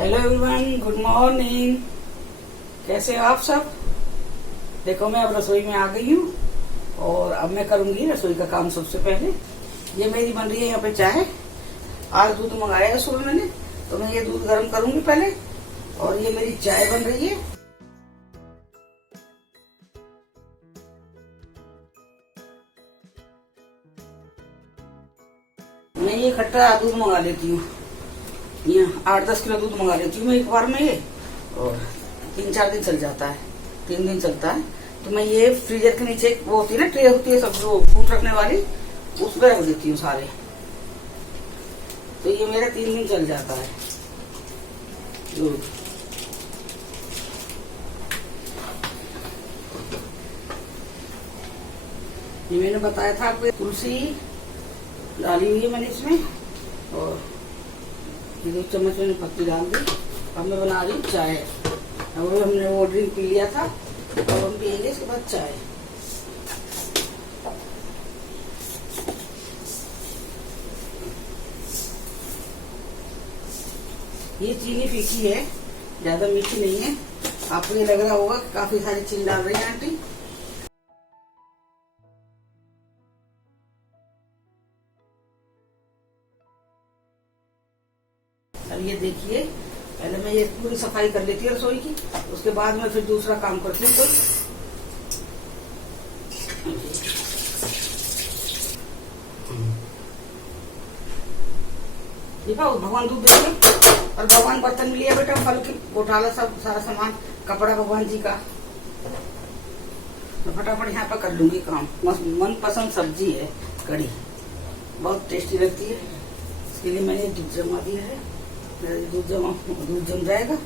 Hello everyone, good morning. कैसे हो आप सब? देखो, मैं अब रसोई में आ गई हूँ और अब मैं करूंगी रसोई का काम। सबसे पहले ये मेरी बन रही है यहाँ पे चाय। आज दूध मंगाया है सुबह मैंने, तो मैं ये दूध गर्म करूंगी पहले। और ये मेरी चाय बन रही है। मैं ये खट्टा दूध मंगा लेती हूँ, यहाँ 8-10 किलो दूध मंगा लेती हूँ मैं एक बार में ये, और 3-4 दिन चल जाता है, 3 दिन चलता है। तो मैं ये फ्रीजर के नीचे वो होती है ना, ट्रे होती है सब जो फ्रूट रखने वाली, उस पर रख देती हूँ सारे। तो ये मेरा 3 दिन चल जाता है दूध। ये मैंने बताया था आपको, तुलसी डाली हुई है मैंने इसमें, और 2 चम्मच मैंने पत्ती डाल दी। अब मैं बना रही हूँ चाय। अब हमने वो ड्रिंक पी लिया था, अब हम पियेंगे इसके बाद चाय। ये चीनी फीकी है, ज्यादा मीठी नहीं है। आपको ये लग रहा होगा कि काफी सारी चीनी डाल रही है आंटी। अब ये देखिए, पहले मैं ये पूरी सफाई कर लेती हूँ रसोई की, उसके बाद मैं फिर दूसरा काम करती हूँ कोई। भगवान दूध देंगे और भगवान बर्तन में लिया बेटा, फल की उठाला सब सारा सामान, कपड़ा भगवान जी का। तो फटाफट यहाँ पर कर लूंगी काम। मन पसंद सब्जी है कड़ी, बहुत टेस्टी लगती है। इसके लिए मैंने दूध जमा दिया है, दूध जम जाएगा।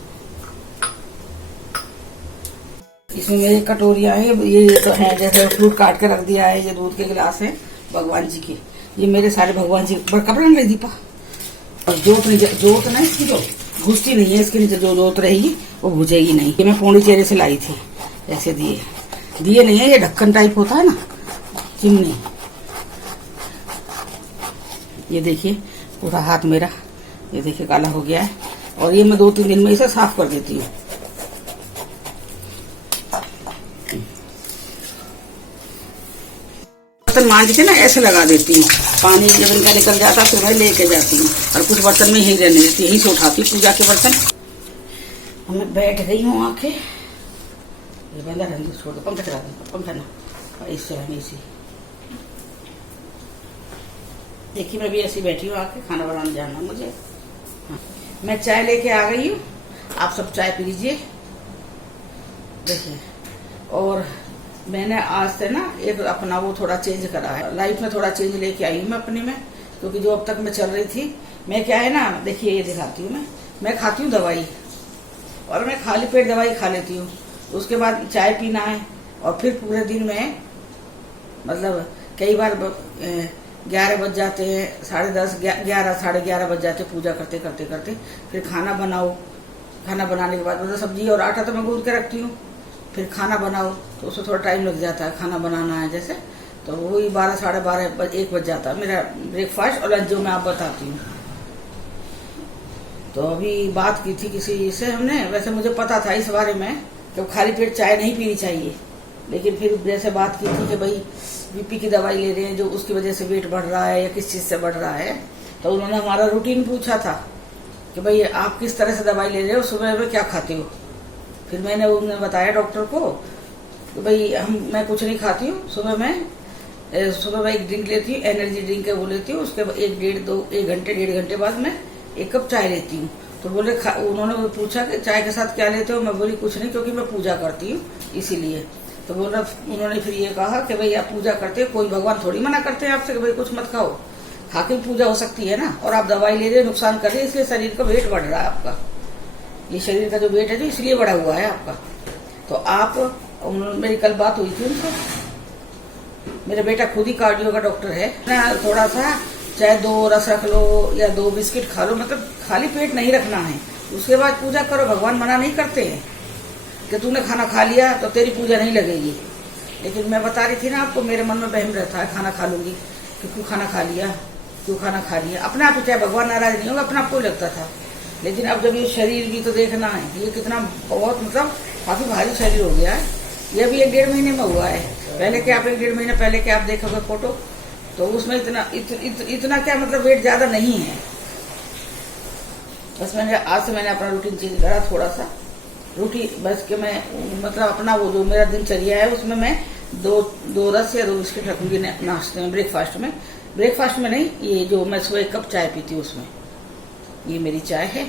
इसमें मेरी कटोरियां हैं, ये तो है जैसे फ्रूट काट के रख दिया है। ये दूध के गिलास है भगवान जी के, ये मेरे सारे भगवान जी कपड़ा नहीं रही दीपा। और जोत ना इसकी जो घुसती नहीं है, इसके नीचे जो जोत रहेगी वो घुसेगी नहीं। ये मैं पौंडीचेरी से लाई थी, ऐसे दिए नहीं है, ये ढक्कन टाइप होता है ना चिमनी। ये देखिए पूरा हाथ मेरा, ये देखिए काला हो गया है। और ये मैं 2-3 दिन में इसे साफ कर देती हूँ। बर्तन मांज के ना ऐसे लगा देती हूँ, पानी जब इनका निकल जाता है तो मैं लेके जाती हूँ, और कुछ बर्तन में यही रहने देती हूँ, यही से उठाती हूँ पूजा के बर्तन। मैं बैठ गई हूँ आके, ये बंदा रहने दो, छोड़ दो, पंखा चला दो, पंखा ना इससे रहने इसी। देखिए मैं भी ऐसी बैठी हूँ आके, खाना बनाने जाना मुझे। हाँ, मैं चाय लेके आ गई हूँ, आप सब चाय पी लीजिए। देखिए, और मैंने आज से ना एक अपना वो थोड़ा चेंज करा है, लाइफ में थोड़ा चेंज लेके आई हूँ मैं अपने में, क्योंकि जो अब तक मैं चल रही थी, मैं क्या है ना, देखिए ये दिखाती हूँ मैं खाती हूँ दवाई, और मैं खाली पेट दवाई खा लेती हूँ। उसके बाद चाय पीना है, और फिर पूरे दिन में मतलब कई बार 11 बज जाते हैं, 10:30, 11, 11:30 बज जाते पूजा करते करते करते। फिर खाना बनाओ, खाना बनाने के बाद मतलब सब्जी और आटा तो मैं गूंद के रखती हूँ, फिर खाना बनाओ तो उसमें थोड़ा टाइम लग जाता है। खाना बनाना है जैसे, तो वही 12, 12:30, 1 बज जाता है मेरा ब्रेकफास्ट और लंच जो मैं आप बताती हूँ। तो अभी बात की थी किसी से हमने, वैसे मुझे पता था इस बारे में कि खाली पेट चाय नहीं पीनी चाहिए, लेकिन फिर जैसे बात की थी कि भाई बीपी की दवाई ले रहे हैं, जो उसकी वजह से वेट बढ़ रहा है या किस चीज से बढ़ रहा है, तो उन्होंने हमारा रूटीन पूछा था कि भाई आप किस तरह से दवाई ले रहे हो, सुबह में क्या खाते हो। फिर मैंने उन्हें बताया डॉक्टर को कि भाई मैं कुछ नहीं खाती हूँ, सुबह में एक ड्रिंक लेती हूँ, एनर्जी ड्रिंक है वो लेती हूँ। उसके बाद 1 घंटे बाद मैं 1 कप चाय लेती हूँ। तो बोले, उन्होंने पूछा कि चाय के साथ क्या लेते हो, मैं बोली कुछ नहीं, क्योंकि मैं पूजा करती हूँ इसीलिए। तो बोला, उन्होंने फिर ये कहा कि भाई आप पूजा करते हो, कोई भगवान थोड़ी मना करते हैं आपसे कि भाई कुछ मत खाओ, खा के पूजा हो सकती है ना, और आप दवाई ले रहे हो, नुकसान कर रहे हैं, इसलिए शरीर का वेट बढ़ रहा है आपका। ये शरीर का जो वेट है जो इसलिए बढ़ा हुआ है आपका। तो आप, मेरी कल बात हुई थी उनसे, मेरा बेटा खुद ही कार्डियो का डॉक्टर है ना, थोड़ा सा चाहे 2 रस रख लो या 2 बिस्किट खा लो, मतलब खाली पेट नहीं रखना है, उसके बाद पूजा करो। भगवान मना नहीं करते हैं कि तूने खाना खा लिया तो तेरी पूजा नहीं लगेगी। लेकिन मैं बता रही थी ना आपको, मेरे मन में बहम रहता है खाना खा लूंगी, कि क्यों खाना खा लिया, अपने आप ही, चाहे भगवान नाराज नहीं होगा, अपने आप को ही लगता था। लेकिन अब जब ये शरीर भी तो देखना है, ये कितना बहुत मतलब काफी भारी शरीर हो गया है। ये भी 1-1.5 महीने में हुआ है। पहले के आप 1-1.5 महीने पहले के आप देखोगे फोटो, तो उसमें इतना क्या मतलब वेट ज्यादा नहीं है। बस मैंने आज से मैंने अपना रूटीन चेंज करा थोड़ा सा, रूटीन बस के मैं मतलब अपना वो जो मेरा दिनचर्या है उसमें मैं दो रस या 2 बिस्किट रखूंगी नाश्ते में, ब्रेकफास्ट में नहीं, ये जो मैं सुबह 1 कप चाय पीती हूँ उसमें, ये मेरी चाय है।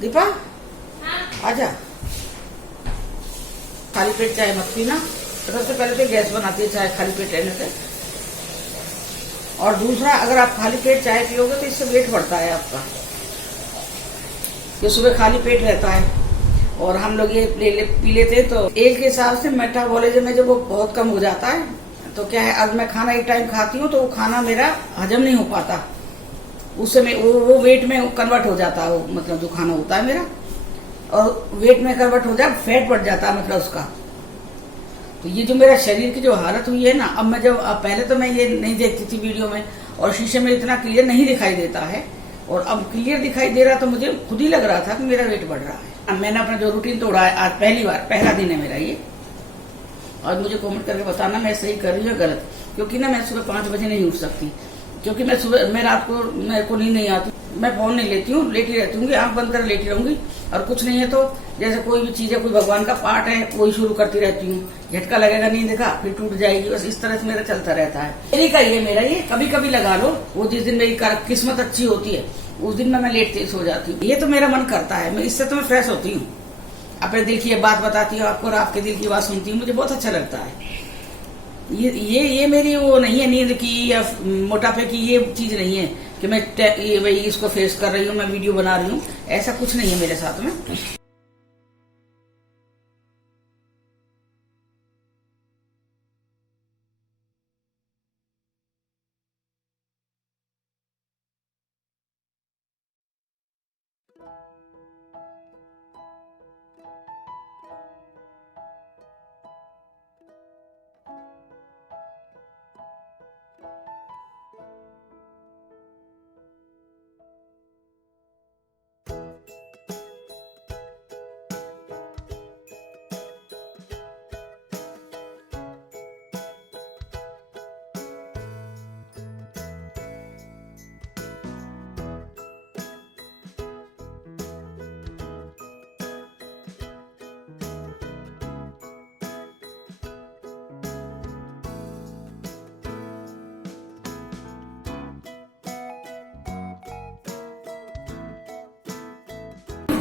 दीपा आजा, खाली पेट चाय मत पीना। सबसे पहले तो गैस बनाती है चाय खाली पेट रहने से, और दूसरा अगर आप खाली पेट चाय पियोगे तो इससे वेट बढ़ता है आपका। ये सुबह खाली पेट रहता है और हम लोग ये पी लेते हैं तो एज के हिसाब से मेटाबॉलिज्म में जब वो बहुत कम हो जाता है तो क्या है, अब मैं खाना एक टाइम खाती हूँ तो वो खाना मेरा हजम नहीं हो पाता, उससे मैं वो वेट में कन्वर्ट हो जाता है, वो मतलब जो खाना होता है मेरा, और वेट में कन्वर्ट हो जाए, फैट बढ़ जाता है मतलब उसका। तो ये जो मेरा शरीर की जो हालत हुई है ना, अब मैं जब पहले तो मैं ये नहीं देखती थी वीडियो में और शीशे में इतना क्लियर नहीं दिखाई देता है, और अब क्लियर दिखाई दे रहा तो मुझे खुद ही लग रहा था कि मेरा वेट बढ़ रहा है। अब मैंने अपना जो रूटीन तोड़ा है, आज पहला दिन है मेरा ये, और मुझे कमेंट करके बताना मैं सही कर रही हूँ या गलत। क्योंकि ना मैं सुबह 5 बजे नहीं उठ सकती, क्योंकि मैं रात को मेरे को नींद नहीं आती, मैं फोन नहीं लेती हूँ, लेटी रहती हूँ, आंख बंद कर लेटी रहूंगी, और कुछ नहीं है तो जैसे कोई भी चीज है, कोई भगवान का पाठ है वही शुरू करती रहती हूँ, झटका लगेगा नींद का फिर टूट जाएगी, बस इस तरह से मेरा चलता रहता है। मेरी का ये मेरा ये कभी कभी लगा लो, वो जिस दिन मेरी किस्मत अच्छी होती है उस दिन मैं लेट से सो जाती हूँ, ये तो मेरा मन करता है, मैं इससे तो मैं फ्रेश होती हूँ, अपने दिल की बात बताती हूँ आपको और आपके दिल की बात सुनती हूँ, मुझे बहुत अच्छा लगता है। ये मेरी वो नहीं है नींद की या मोटापे की, ये चीज नहीं है कि मैं ये भाई इसको फेस कर रही हूँ, मैं वीडियो बना रही हूँ, ऐसा कुछ नहीं है मेरे साथ में।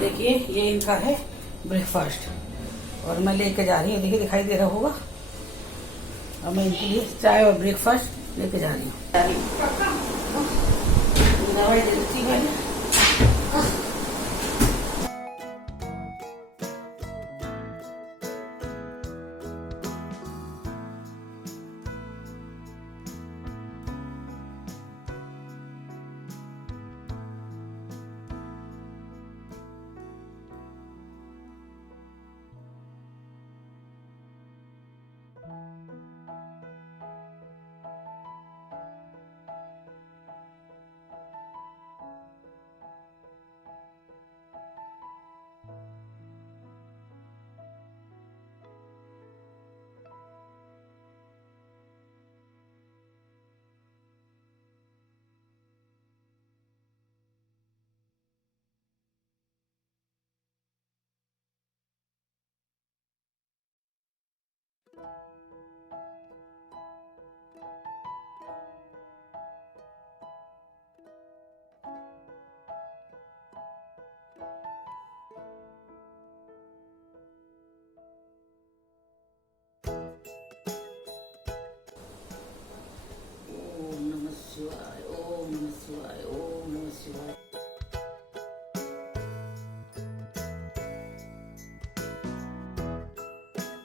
देखिए ये इनका है ब्रेकफास्ट और मैं लेके जा रही हूँ, देखिए दिखाई दे रहा होगा। अब मैं इनके लिए चाय और ब्रेकफास्ट लेके जा रही हूँ। दवाई दे देती मैंने।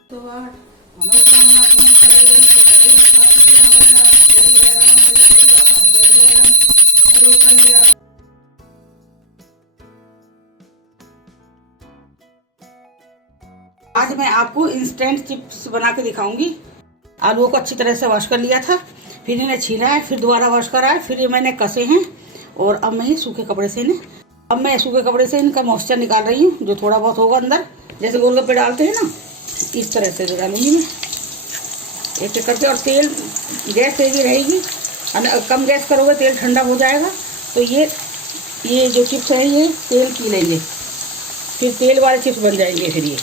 तो आज मैं आपको इंस्टेंट चिप्स बना के दिखाऊंगी। आलूओं को अच्छी तरह से वॉश कर लिया था, फिर इन्हें छीला है, फिर दोबारा वॉश करा है, फिर ये मैंने कसे हैं और अब मैं ये सूखे कपड़े से इन्हें अब मैं सूखे कपड़े से इनका मॉइस्चर निकाल रही हूँ, जो थोड़ा बहुत होगा अंदर, जैसे गोलगप्पे डालते हैं ना, इस तरह से डालूंगी मैं एक एक करके। और तेल गैस तेज ही रहेगी, कम गैस करोगे तेल ठंडा हो जाएगा। तो ये जो चिप्स है ये तेल पी लेंगे, फिर तेल वाले चिप्स बन जाएंगे। फिर ये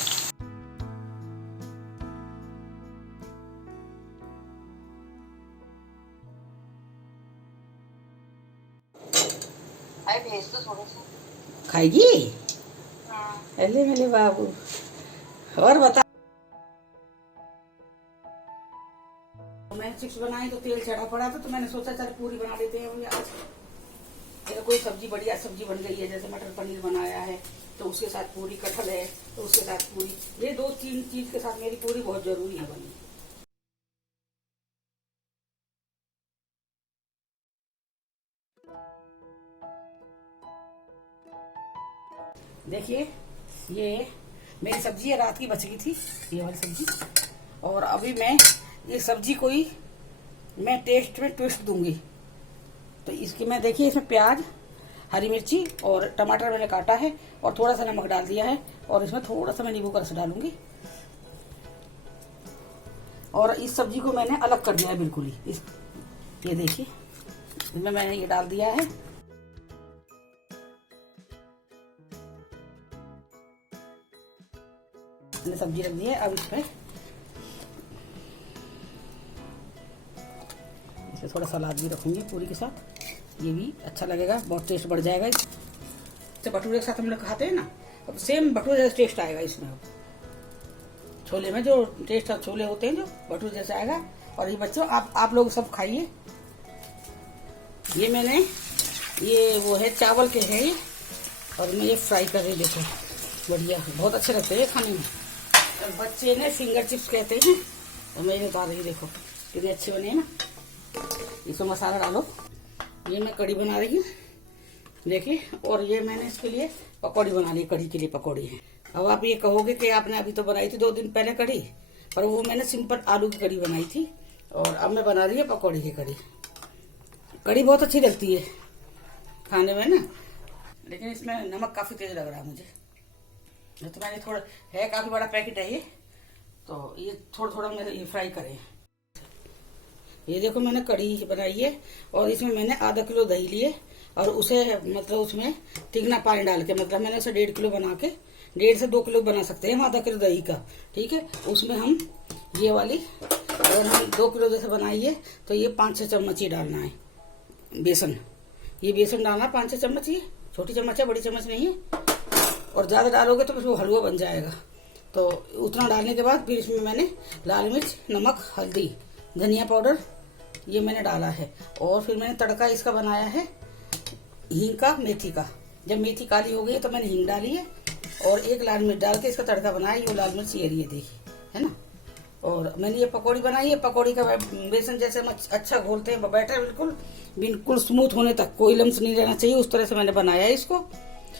भेज दो थोड़ा सा, खाएगी। अरे मेरे बाबू। और बता, मैंने चिप्स बनाई तो तेल चढ़ा पड़ा था, तो मैंने सोचा चल पूरी बना लेते हैं आज। अगर कोई सब्जी, बढ़िया सब्जी बन गई है, जैसे मटर पनीर बनाया है तो उसके साथ पूरी, कटहल है तो उसके साथ पूरी, ये 2-3 चीज के साथ मेरी पूरी बहुत जरूरी है बननी। देखिए ये मेरी सब्जी है, रात की बच गई थी ये वाली सब्जी, और अभी मैं ये सब्जी को ही मैं टेस्ट में ट्विस्ट दूंगी। तो इसकी मैं, देखिए इसमें प्याज, हरी मिर्ची और टमाटर मैंने काटा है, और थोड़ा सा नमक डाल दिया है, और इसमें थोड़ा सा मैं नींबू का रस डालूंगी। और इस सब्जी को मैंने अलग कर दिया है बिल्कुल ही। ये देखिए इसमें मैंने ये डाल दिया है, मैंने सब्जी रख दी है। अब इसमें थोड़ा सलाद भी रखूंगी पूरी के साथ, ये भी अच्छा लगेगा, बहुत टेस्ट बढ़ जाएगा। इससे भटूरे के साथ हम लोग खाते हैं ना, अब सेम भटूरे जैसा टेस्ट आएगा इसमें। छोले में जो टेस्ट छोले होते हैं, जो भटूरे जैसा आएगा। और ये बच्चों आप लोग सब खाइए। ये मैंने ये वो है चावल के है ये, और मैं ये फ्राई कर रही, देखो बढ़िया, बहुत अच्छे लगते हैं खाने में। बच्चे ने फिंगर चिप्स कहते हैं, तो मैं निकाल रही, देखो कितने अच्छे बने हैं ना। इसमें मसाला डालो। ये मैं कढ़ी बना रही हूँ, देखिए। और ये मैंने इसके लिए पकौड़ी बना ली, कढ़ी के लिए पकौड़ी है। अब आप ये कहोगे कि आपने अभी तो बनाई थी 2 दिन पहले कढ़ी, पर वो मैंने सिंपल आलू की कढ़ी बनाई थी, और अब मैं बना रही है पकौड़ी की कढ़ी। कढ़ी बहुत अच्छी लगती है खाने में ना, लेकिन इसमें नमक काफी तेज लग रहा है मुझे। तो मैंने थोड़ा है, काफी बड़ा पैकेट है ये, तो ये थोड़ा थोड़ा मैं ये फ्राई करें। ये देखो मैंने कढ़ी बनाई है, और इसमें मैंने आधा किलो दही लिए, और उसे मतलब उसमें तिगना पानी डाल के, मतलब मैंने उसे 1.5 किलो बना के, 1.5 से 2 किलो बना सकते हैं हम आधा किलो दही का, ठीक है। उसमें हम ये वाली, अगर हम 2 किलो जैसे बनाइए तो ये 5-6 चम्मच ही डालना है बेसन। ये बेसन डालना 5-6 चम्मच, ये छोटी चम्मच है, बड़ी चम्मच नहीं है। और ज्यादा डालोगे तो फिर वो हलवा बन जाएगा। तो उतना डालने के बाद फिर इसमें मैंने लाल मिर्च, नमक, हल्दी, धनिया पाउडर ये मैंने डाला है। और फिर मैंने तड़का इसका बनाया है हींग का, मेथी का। जब मेथी काली हो गई तो मैंने हींग डाली है, और 1 लाल मिर्च डाल के इसका तड़का बनाया। ये लाल मिर्च ये देखिए, है ना। और मैंने ये पकौड़ी बनाई है। पकौड़ी का बेसन जैसे हम अच्छा घोलते हैं, बैटर बिल्कुल बिल्कुल स्मूथ होने तक, कोई लम्स नहीं रहना चाहिए, उस तरह से मैंने बनाया है इसको।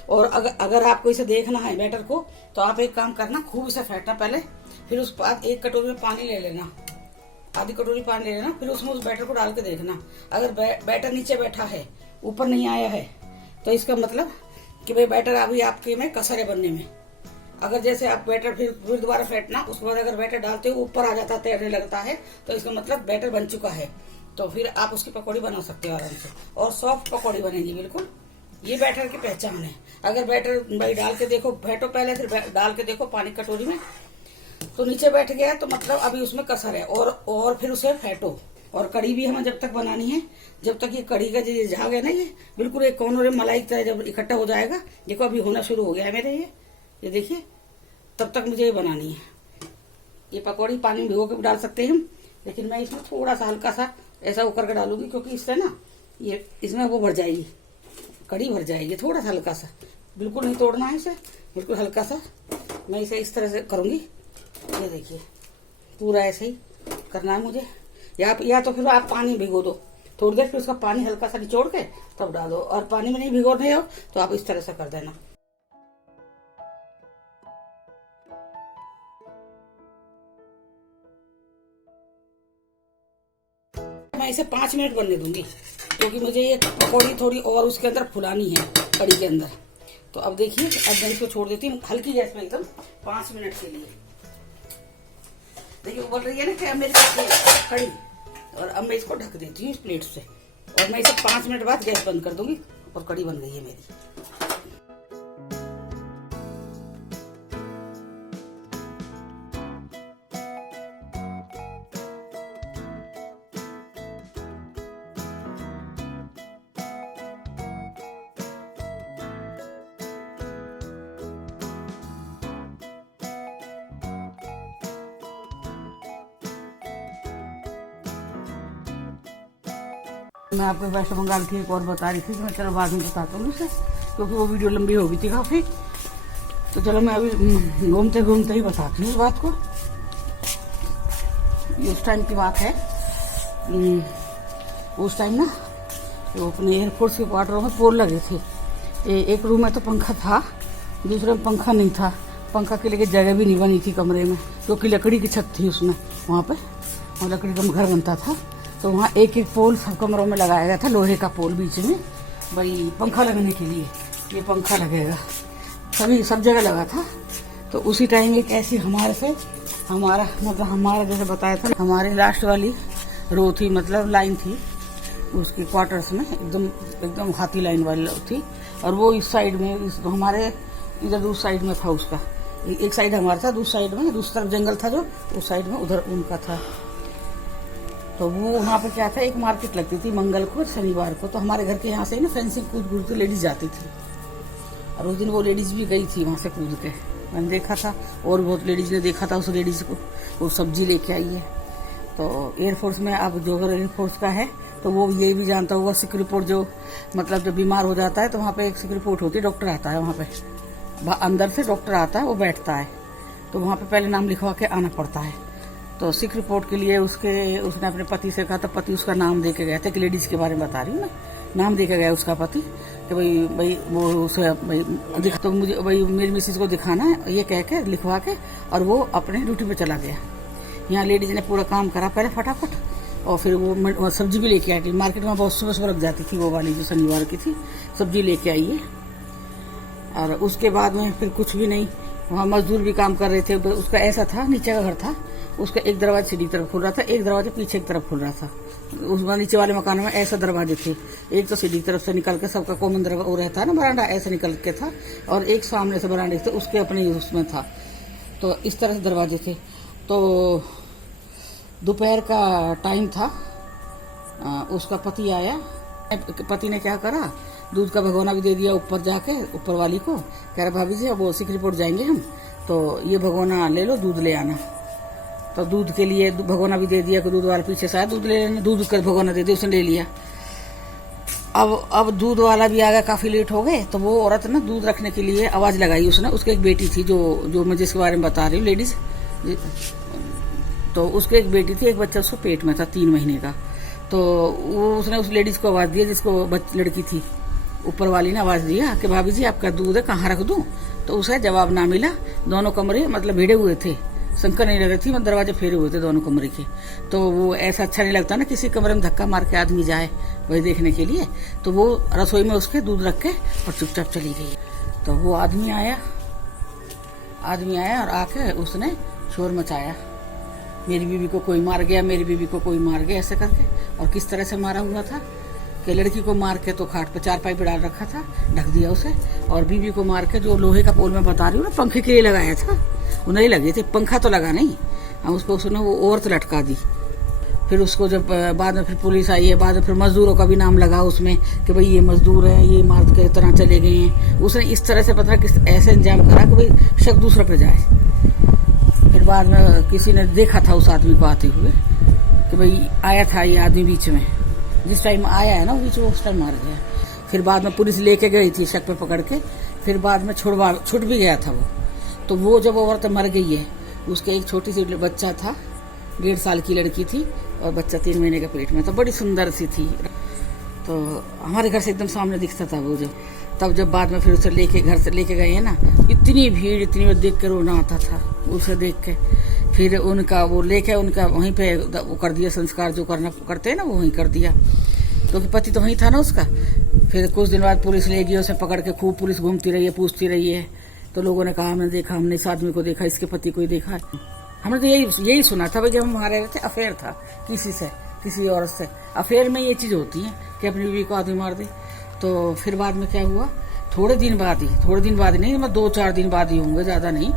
और अगर आपको इसे देखना है बैटर को, तो आप एक काम करना, खूब इसे फेंटना पहले, फिर उस बाद 1 कटोरी में पानी ले लेना, आधी कटोरी पानी ले लेना, फिर उसमें उस बैटर को डाल के देखना। अगर बैटर नीचे बैठा है, ऊपर नहीं आया है, तो इसका मतलब कि भाई बैटर अभी आपके में कसर है बनने में। अगर जैसे आप बैटर फिर दोबारा फेंटना, उसके बाद अगर बैटर डालते हो ऊपर आ जाता, तैरने लगता है, तो इसका मतलब बैटर बन चुका है। तो फिर आप उसकी पकौड़ी बना सकते हो आराम से, और सॉफ्ट पकौड़ी बनेगी बिल्कुल। ये बैटर की पहचान है। अगर बैटर भाई डाल के देखो, फेंटो पहले, फिर डाल के देखो पानी कटोरी में, तो नीचे बैठ गया तो मतलब अभी उसमें कसर है, और फिर उसे फेंटो। और कढ़ी भी हमें जब तक बनानी है, जब तक ये कढ़ी का जो झाग है ना, ये बिल्कुल एक कौन और मलाई की तरह जब इकट्ठा हो जाएगा, देखो अभी होना शुरू हो गया है मेरे ये देखिए, तब तक मुझे ये बनानी है। ये पकौड़ी पानी में भिगो के भी डाल सकते हैं हम, लेकिन मैं इसमें थोड़ा सा हल्का सा ऐसा उकर के डालूंगी, क्योंकि इससे ना ये इसमें वो भर जाएगी, कढ़ी भर जाएगी। थोड़ा सा हल्का सा, बिल्कुल नहीं तोड़ना है इसे, बिल्कुल हल्का सा मैं इसे इस तरह से करूंगी। ये देखिए पूरा ऐसे ही करना है मुझे। या तो फिर आप पानी भिगो दो थोड़ी देर, फिर उसका पानी हल्का सा निचोड़ के तब डालो। और पानी में नहीं भिगो रहे हो तो आप इस तरह से कर देना। मैं इसे 5 मिनट बनने दूंगी, क्योंकि मुझे ये पकौड़ी थोड़ी और उसके अंदर फुलानी है, कढ़ी के अंदर। तो अब देखिए, अब मैं इसको छोड़ देती हूँ हल्की गैस में एकदम 5 मिनट के लिए। देखिए उबल रही है ना क्या मेरे पास कड़ी, और अब मैं इसको ढक देती हूँ इस प्लेट से, और मैं इसे 5 मिनट बाद गैस बंद कर दूंगी और कड़ी बन गई है मेरी। मैं आपको वैष्णो बंगाल की एक और बता रही थी, मैं चलो बाद में बताता हूँ उसे, क्योंकि वो वीडियो लंबी हो गई थी काफ़ी। तो चलो मैं अभी घूमते घूमते ही बताती हूँ इस बात को। उस टाइम की बात है, उस टाइम ना तो अपने एयरफोर्स के क्वार्टरों में पोल लगे थे। एक रूम में तो पंखा था, दूसरे में पंखा नहीं था। पंखा के लिए जगह भी नहीं बनी थी कमरे में, क्योंकि लकड़ी की छत थी उसमें वहाँ पे, और लकड़ी का घर बनता था। तो वहाँ एक एक पोल सब कमरों में लगाया गया था, लोहे का पोल बीच में, भाई पंखा लगने के लिए, ये पंखा लगेगा, सब जगह लगा था। तो उसी टाइम एक ऐसी हमारा जैसे बताया था, हमारी लास्ट वाली रो थी, मतलब लाइन थी उसके क्वार्टर्स में, एकदम हाथी लाइन वाली थी। और वो इस साइड में, हमारे इधर दूसरी साइड में था उसका, एक साइड हमारा था, दूसरी साइड में, दूसरी तरफ जंगल था जो उस साइड में, उधर उनका था। तो वो वहाँ पे क्या था, एक मार्केट लगती थी मंगल को, शनिवार को। तो हमारे घर के यहाँ से ना फेंसिंग कूद के लेडीज जाती थी, और उस दिन वो लेडीज भी गई थी वहाँ से कूद के, मैंने देखा था, और बहुत लेडीज ने देखा था उस लेडीज को। वो सब्जी लेके आई है। तो एयरफोर्स में, अब जो अगर एयरफोर्स का है तो वो ये भी जानता होगा, सिक रिपोर्ट जो, मतलब जब बीमार हो जाता है तो वहाँ पे एक सिक रिपोर्ट होती है, डॉक्टर आता है वहाँ पे, अंदर से डॉक्टर आता है, वो बैठता है, तो वहाँ पे पहले नाम लिखवा के आना पड़ता है। तो सिक रिपोर्ट के लिए उसने अपने पति से कहा, तो पति उसका नाम दे के गया था, कि लेडीज के बारे में बता रही हूँ मैं, नाम दे के गया उसका पति कि भाई वो उसे भाई तो मुझे भाई मेरी मिसेज को दिखाना है, ये कह के लिखवा के, और वो अपने ड्यूटी पे चला गया। यहाँ लेडीज ने पूरा काम करा पहले फटाफट, और फिर वो सब्जी भी लेके आई थी। मार्केट में बहुत सुबह लग जाती थी, वो वाली जो शनिवार की थी, सब्जी लेके आई है। और उसके बाद में फिर कुछ भी नहीं, वहाँ मजदूर भी काम कर रहे थे। उसका ऐसा था, नीचे का घर था, उसका एक दरवाजा सीधी तरफ खुल रहा था, एक दरवाजा पीछे की तरफ खुल रहा था। उस नीचे वाले मकान में ऐसे दरवाजे थे, एक तो सीधी तरफ से निकल के सबका कॉमन दरवाजा वो रहता है ना, बरांडा ऐसे निकल के था, और एक सामने से बरांडे थे, उसके अपने उसमें था। तो इस तरह से दरवाजे थे। तो दोपहर का टाइम था, उसका पति आया। पति ने क्या करा, दूध का भगोना भी दे दिया ऊपर जाके, ऊपर वाली को, कह रहा भाभी जी अब वो सिक रिपोर्ट जाएंगे हम, तो ये भगोना ले लो, दूध ले आना। तो दूध के लिए भगोना भी दे दिया, कि दूध वाला पीछे से आया दूध ले लेना, दूध का भगोना दे दिया, उसने ले लिया। अब दूध वाला भी आ गया, काफी लेट हो गए। तो वो औरत ना दूध रखने के लिए आवाज लगाई उसने, उसकी एक बेटी थी, जो मैं जिसके बारे में बता रही हूँ, लेडीज, तो उसकी एक बेटी थी, एक बच्चा उसको पेट में था 3 महीने का। तो वो उसने उस लेडीज को आवाज दिया, जिसको लड़की थी, ऊपर वाली ने आवाज दिया कि भाभी जी आपका दूध है, कहाँ रख दूं? तो उसे जवाब ना मिला। दोनों कमरे मतलब भिड़े हुए थे, संकर नहीं लगे थी, मतलब दरवाजे फेरे हुए थे दोनों कमरे के। तो वो ऐसा अच्छा नहीं लगता ना, किसी कमरे में धक्का मार के आदमी जाए वही देखने के लिए। तो वो रसोई में उसके दूध रख के और चुपचाप चली गई। तो वो आदमी आया और आके उसने शोर मचाया, मेरी बीवी को कोई मार गया, मेरी बीवी को कोई मार गया, ऐसे करके। और किस तरह से मारा हुआ था कि लड़की को मार के तो खाट पे चारपाई पे डाल रखा था, ढक दिया उसे, और बीवी को मार के जो लोहे का पोल में बता रही हूँ ना, पंखे के लिए लगाया था, वो नहीं लगे थे, पंखा तो लगा नहीं, उसको उसने वो औरत लटका दी। फिर उसको जब बाद में फिर पुलिस आई है, बाद में फिर मजदूरों का भी नाम लगा उसमें कि भाई ये मजदूर है, ये इमारत के तरह चले गए हैं। उसने इस तरह से पता किस ऐसे इंजाम करा कि भाई शक दूसरे पे जाए। फिर बाद में किसी ने देखा था उस आदमी को आते हुए कि भाई आया था ये आदमी बीच में, जिस टाइम आया है ना बीच में, उस टाइम मार गया। फिर बाद में पुलिस लेके गई थी शक पे पकड़ के, फिर बाद में छुट भी गया था वो। तो वो जब औरत मर गई है, उसके एक छोटी सी बच्चा था, 1.5 साल की लड़की थी, और बच्चा 3 महीने के पेट में था, बड़ी सुंदर सी थी। तो हमारे घर से एकदम सामने दिखता था वो। तब जब बाद में फिर उसे घर से लेके गए हैं ना, इतनी भीड़ देख कर रोना आता था उसे देख के। फिर उनका वो लेके उनका वहीं पे वो कर दिया, संस्कार जो करते हैं ना वो वहीं कर दिया, क्योंकि पति तो वहीं था ना उसका। फिर कुछ दिन बाद पुलिस ले गई, उसे पकड़ के खूब पुलिस घूमती रही है, पूछती रही है। तो लोगों ने कहा हमने देखा, हमने इस आदमी को देखा, इसके पति को देखा है। हमने तो यही सुना था भाई, जब हम वहाँ रह रहे थे अफेयर था किसी से, किसी औरत से। अफेयर में ये चीज़ होती है कि अपनी बीवी को आदमी मार दे। तो फिर बाद में क्या हुआ, थोड़े दिन बाद ही नहीं, मैं 2-4 दिन बाद ही होंगे, ज़्यादा नहीं।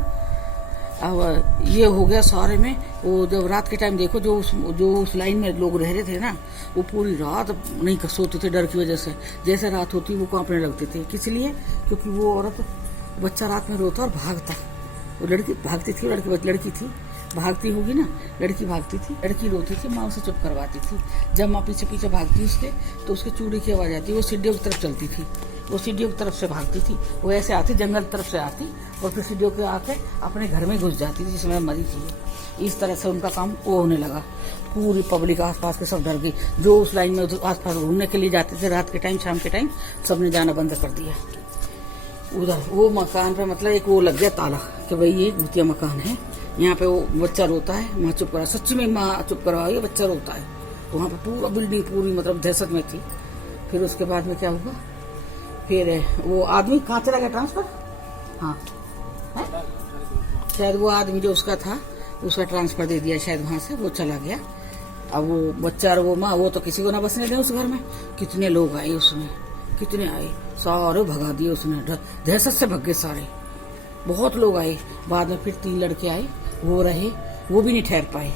अब ये हो गया सारे में। वो जब रात के टाइम देखो, जो उस लाइन में लोग रह रहे थे ना, वो पूरी रात नहीं सोते थे डर की वजह से। जैसे रात होती वो कांपने लगते थे। किस लिए? क्योंकि वो औरत, बच्चा रात में रोता और भागता। वो लड़की भागती थी, लड़की थी, भागती होगी ना, लड़की भागती थी, लड़की रोती थी, माँ उसे चुप करवाती थी। जब माँ पीछे पीछे भागती उसके, तो उसके चूड़ी की आवाज़ आती, वो सीढ़ियों की तरफ चलती थी, वो सीढ़ियों की तरफ से भागती थी। वो ऐसे आती, जंगल की तरफ से आती और फिर सीढ़ियों के आके अपने घर में घुस जाती थी जिसमें मरी थी। इस तरह से उनका काम वो होने लगा। पूरी पब्लिक आसपास के सब डर गई। जो उस लाइन में आसपास घूमने के लिए जाते थे रात के टाइम, शाम के टाइम, सबने जाना बंद कर दिया। उधर वो मकान पे मतलब एक वो लग गया ताला कि भाई ये भूतिया मकान है, यहाँ पे वो बच्चा रोता है, माँ चुप करा। सच्ची में माँ चुप करवाई, बच्चा रोता है। वहाँ पे पूरा बिल्डिंग पूरी मतलब दहशत में थी। फिर उसके बाद में क्या हुआ, फिर वो आदमी कहाँ चला गया ट्रांसफर, हाँ है? शायद वो आदमी जो उसका था, उसका ट्रांसफर दे दिया शायद, वहाँ से वो चला गया। अब वो बच्चा और वो माँ, वो तो किसी को ना बसने दें उस घर में। कितने लोग आए उसमें, कितने आए, सारे भगा दिए उसने, दहशत से भग गए सारे। बहुत लोग आए। बाद में फिर 3 लड़के आए, वो रहे, वो भी नहीं ठहर पाए।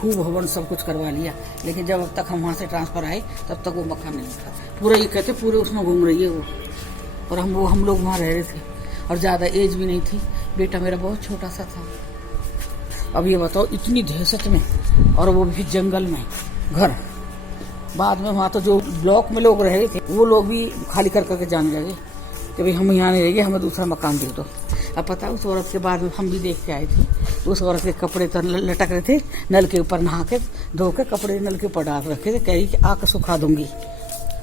खूब हवन सब कुछ करवा लिया, लेकिन जब अब तक हम वहाँ से ट्रांसफर आए तब तक वो मकान नहीं था। पूरा ये कहते पूरे उसमें घूम रही है वो। और हम लोग वहाँ रह रहे थे और ज़्यादा एज भी नहीं थी। बेटा मेरा बहुत छोटा सा था। अब ये बताओ, इतनी दहशत में, और वो भी जंगल में घर। बाद में वहाँ तो जो ब्लॉक में लोग रह रहे थे वो लोग भी खाली कर करके जाने लगे कि भाई हम यहाँ नहीं रहेंगे, हमें दूसरा मकान दे दो। अब पता है, उस औरत के बाद में हम भी देख के आए थे। उस औरत के कपड़े तो लटक रहे थे नल के ऊपर, नहा के धो के कपड़े नल के ऊपर डाल रखे थे। कह रही कि आकर सुखा दूंगी।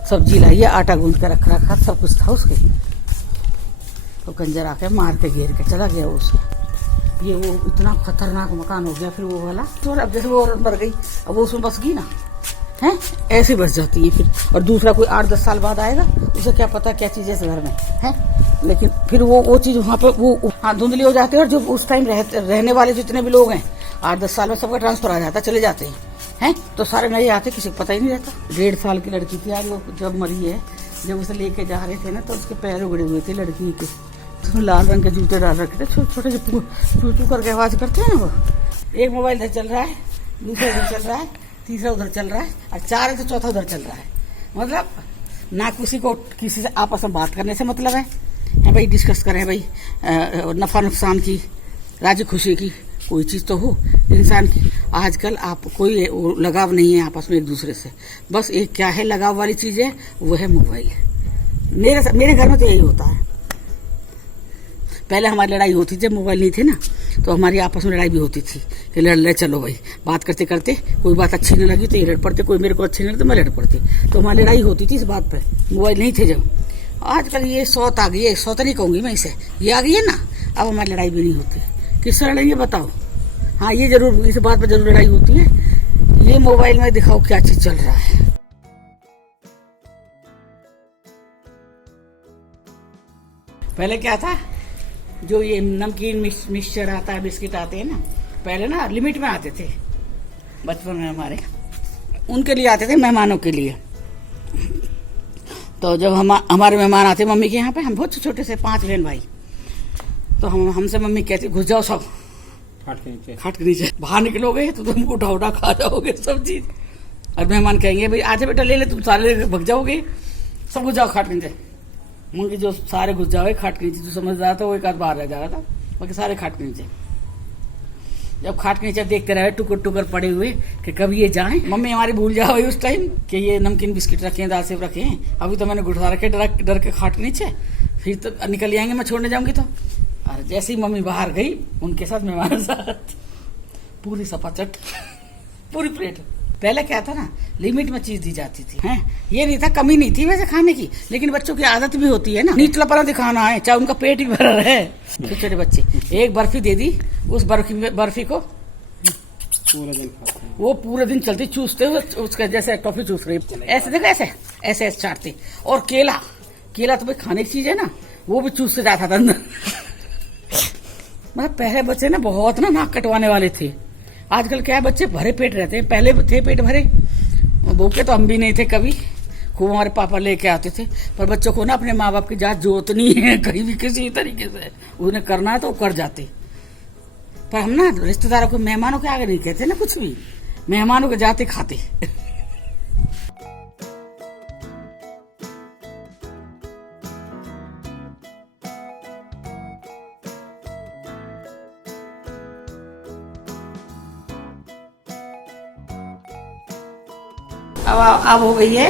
सब्जी लाई है, आटा गूंद कर रखा, सब कुछ था उसके। तो कंजर आके मार के घेर के चला गया उसे। ये वो इतना खतरनाक मकान हो गया फिर वो वाला। तो अब जैसे वो औरत मर गई, अब वो उसमें बस गई ना, है ऐसे बस जाती है फिर। और दूसरा कोई 8-10 साल बाद आएगा, उसे क्या पता क्या चीज़ है इस घर में, है। लेकिन फिर वो चीज़ वहाँ पे वो हाँ धुंधली हो जाती है। और जो उस टाइम रहने वाले जितने भी लोग हैं, 8-10 साल में सबका ट्रांसफर आ जाता, चले जाते हैं, तो सारे नए आते, किसी को पता ही नहीं रहता। 1.5 साल की लड़की थी आज वो जब मरी है। जब उसे लेके जा रहे थे ना, तो उसके पैर उगड़े हुए थे लड़की के। तो लाल रंग के जूते डाल रखे थे, छोटे छोटे से चू चू करके आवाज करते हैं वो। एक मोबाइल इधर चल रहा है, दूसरा इधर चल रहा है, तीसरा उधर चल रहा है, और 4 है तो चौथा उधर चल रहा है। मतलब ना किसी से आपस में बात करने से मतलब है भाई, डिस्कस करें भाई नफा नुकसान की, राजी खुशी की, कोई चीज़ तो हो इंसान की। आजकल आप कोई लगाव नहीं है आपस में एक दूसरे से। बस एक क्या है लगाव वाली चीज़ है, वो है मोबाइल। मेरे घर में तो यही होता है। पहले हमारी लड़ाई होती थी जब मोबाइल नहीं थे ना, तो हमारी आपस में लड़ाई भी होती थी कि लड़ ले चलो भाई। बात करते करते कोई बात अच्छी नहीं लगी तो ये लड़ पड़ते, कोई मेरे को अच्छी नहीं लगी तो मैं लड़ पड़ती। तो हमारी लड़ाई होती थी इस बात पर। मोबाइल नहीं थे जब। आजकल ये सौत आ गई है, सौत नहीं कहूँगी मैं इसे, ये आ गई है ना, अब हमारी लड़ाई भी नहीं होती। किससे लड़ेंगे बताओ? हाँ ये जरूर, इस बात पर जरूर लड़ाई होती है, ये मोबाइल में दिखाओ क्या चीज़ चल रहा है। पहले क्या था, जो ये नमकीन मिक्सचर आता है, बिस्किट आते हैं ना, पहले ना लिमिट में आते थे। बचपन में हमारे उनके लिए आते थे, मेहमानों के लिए। तो जब हमारे मेहमान आते मम्मी के यहाँ पे, हम बहुत छोटे से 5 बहन भाई, तो हमसे मम्मी कहती घुस जाओ सब खाट के नीचे, बाहर निकलोगे तो तुम उठा खा जाओगे सब चीज। और मेहमान कहेंगे भाई आजा बेटा ले ले, तुम सारे भग जाओगे, सब घुस जाओ खाट के नीचे। मुझे जो सारे घुस जाओगे खाट के नीचे, जो समझदार था वो एक आध बाहर रह जा रहा था, बाकी सारे खाट के नीचे। जब खाट के नीचे देखते रहे टुकर टुकर पड़े हुए कि कभी ये जाए, मम्मी हमारी भूल जाओ उस टाइम कि ये नमकीन बिस्किट रखे हैं, दाल सेब रखे हैं, अभी तो मैंने घुसा रखे डर के खाट के नीचे, फिर तो निकल जाएंगे मैं छोड़ने जाऊंगी तो। और जैसे ही मम्मी बाहर गई उनके साथ मेहमानों साथ पूरी सपाचट, पूरी प्लेट। पहले क्या था ना, लिमिट में चीज दी जाती थी, हैं? ये नहीं था, कमी नहीं थी वैसे खाने की, लेकिन बच्चों की आदत भी होती है ना, नीचलापना दिखाना है, चाहे उनका पेट ही भरा रहे। छोटे बच्चे एक बर्फी दे दी, उस बर्फी को पूरा दिन खाते हैं। वो पूरे दिन चलती चूसते हुए उसके जैसे टॉफी चूस रही, ऐसे देखो ऐसे ऐसे ऐसे चाटते। और केला, केला तो भाई खाने की चीज है ना, वो भी चूसते जाता था अंदर। मतलब पहले बच्चे ना बहुत ना नाक कटवाने वाले थे। आजकल क्या है, बच्चे भरे पेट रहते हैं, पहले थे पेट भरे। भूखे तो हम भी नहीं थे कभी, खूब हमारे पापा लेके आते थे। पर बच्चों को ना अपने माँ बाप की जात जोतनी है कहीं भी किसी तरीके से, उन्हें करना है तो कर जाते। पर हम ना रिश्तेदारों को, मेहमानों के आगे नहीं कहते ना कुछ भी, मेहमानों के जाते खाते। अब हो गई है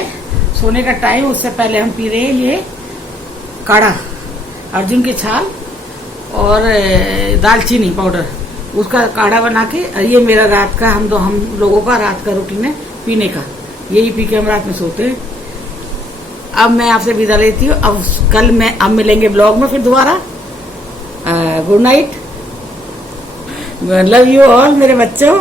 सोने का टाइम। उससे पहले हम पी रहे हैं ये काढ़ा, अर्जुन की छाल और दालचीनी पाउडर, उसका काढ़ा बना के। ये मेरा रात का, हम लोगों का रात का रूटीन है पीने का। यही पी के हम रात में सोते हैं। अब मैं आपसे विदा लेती हूँ। अब मिलेंगे ब्लॉग में फिर दोबारा। Good night, love you all मेरे बच्चों।